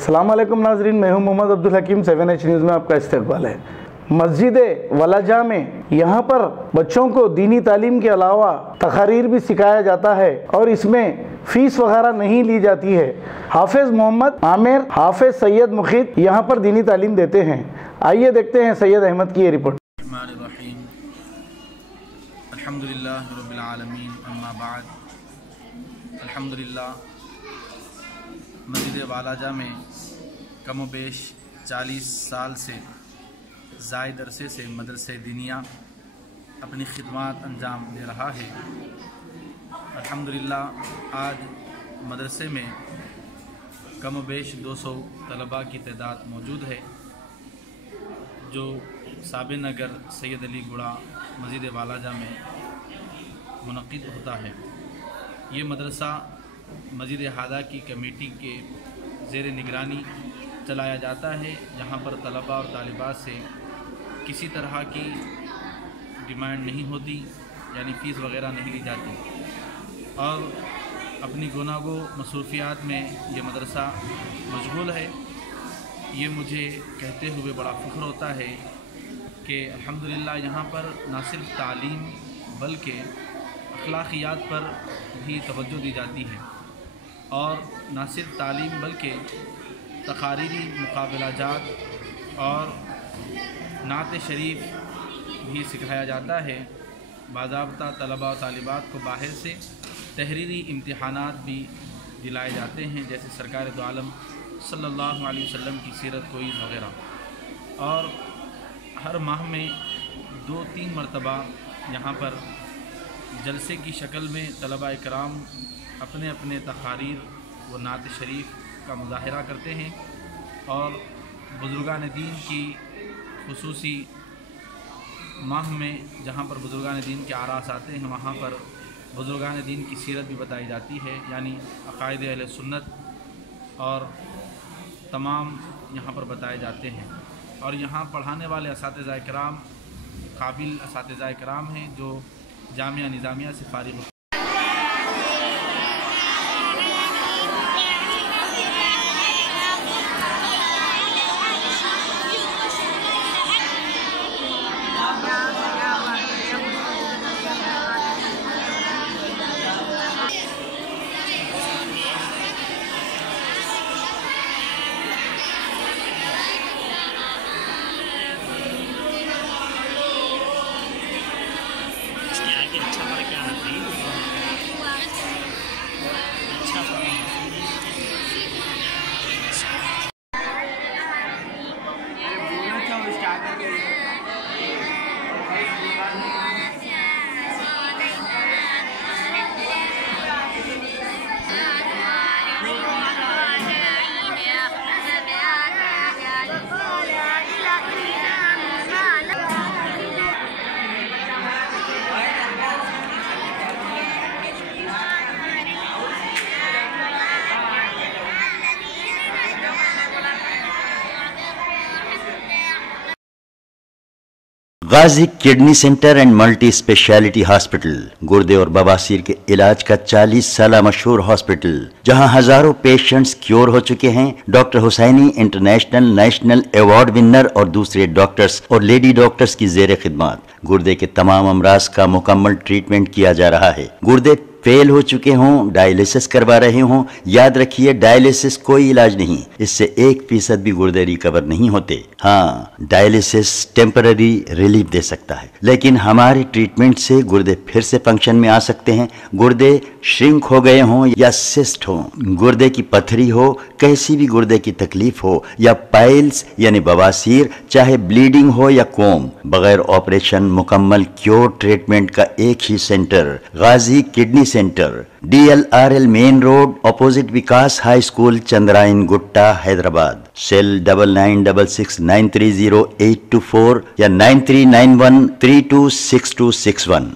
अस्सलाम वालेकुम नाजरीन, मैं हूं मोहम्मद अब्दुल हकीम। 7H न्यूज़ में आपका इस्तकबाल है। मस्जिद वलाजा में यहाँ पर बच्चों को दीनी तालीम के अलावा तकारीर भी सिखाया जाता है और इसमें फ़ीस वगैरह नहीं ली जाती है। हाफिज़ मोहम्मद आमिर, हाफिज़ सैयद मुखीद यहाँ पर दीनी तालीम देते हैं। आइए देखते हैं सैयद अहमद की ये रिपोर्ट। अल्हम्दुलिल्लाह रब्बिल आलमीन, अम्मा बाद। अल्हम्दुलिल्लाह मस्जिद वालाजा में कम बेश 40 साल से ज़ायद अरसे से मदरसे दीनिया अपनी खिदमत अंजाम दे रहा है। अल्हम्दुलिल्लाह आज मदरसे में कम बेश 200 तलबा की तादाद मौजूद है, जो साबे नगर सैयद अली गुड़ा मस्जिद वालाजा में मुनक़िद होता है। ये मदरसा मस्जिद हादा की कमेटी के ज़ेर निगरानी चलाया जाता है, जहाँ पर तलबा और तालिबात से किसी तरह की डिमांड नहीं होती, यानी फ़ीस वगैरह नहीं ली जाती और अपनी गुनागो मसरूफियात में ये मदरसा मशगूल है। ये मुझे कहते हुए बड़ा फ़ख्र होता है कि अल्हम्दुलिल्लाह यहाँ पर न सिर्फ तालीम बल्कि अखलाक़ियात पर भी तवज्जो दी जाती है और न सिर्फ तालीम बल्कि तकारीरी मुकाबलाजात और नात शरीफ भी सिखाया जाता है। बाज़ाब्ता तलबा और तालिबात को बाहर से तहरीरी इम्तिहानात भी दिलाए जाते हैं, जैसे सरकार दो आलम सल्लल्लाहु अलैहि वसल्लम की सीरत कोईज़ वग़ैरह। और हर माह में 2-3 मरतबा यहाँ पर जलसे की शक्ल में तलबा इकराम अपने अपने तकारीर व नात शरीफ का मुज़ाहरा करते हैं और बुज़ुर्गान दीन की खुसूसी माह में जहाँ पर बुज़ुर्गान दीन के आरास आते हैं, वहाँ पर बुज़ुर्गान दीन की सीरत भी बताई जाती है, यानी अक़ाइद अहले सुन्नत और तमाम यहाँ पर बताए जाते हैं। और यहाँ पढ़ाने वाले असातिज़ा इकराम काबिल असातिज़ा इकराम हैं, जो जामिया निज़ामिया से फ़ारिग़ होते हैं। Ghazi kidney centre and multi speciality hospital, गुर्दे और बवासीर के इलाज का 40 साल मशहूर हॉस्पिटल, जहां हजारों पेशेंट्स क्योर हो चुके हैं। Doctor Husaini international national award winner और दूसरे डॉक्टर्स और लेडी डॉक्टर्स की जेर खिदमत गुर्दे के तमाम अमराज का मुकम्मल ट्रीटमेंट किया जा रहा है। गुर्दे फेल हो चुके हों, डायलिसिस करवा रहे हों, याद रखिए डायलिसिस कोई इलाज नहीं, इससे 1% भी गुर्दे रिकवर नहीं होते। हाँ, डायलिसिस टेम्पररी रिलीफ दे सकता है, लेकिन हमारे ट्रीटमेंट से गुर्दे फिर से फंक्शन में आ सकते हैं। गुर्दे श्रिंक हो गए हों या सिस्ट हो, गुर्दे की पथरी हो, कैसी भी गुर्दे की तकलीफ हो या पाइल्स यानी बवासीर, चाहे ब्लीडिंग हो या कोम, बगैर ऑपरेशन मुकम्मल क्योर ट्रीटमेंट का एक ही centre, Ghazi kidney centre, DLRL main road, opposite Vikas high school, Chandrayangutta, Hyderabad. Cell 9966930824 या 9391326261।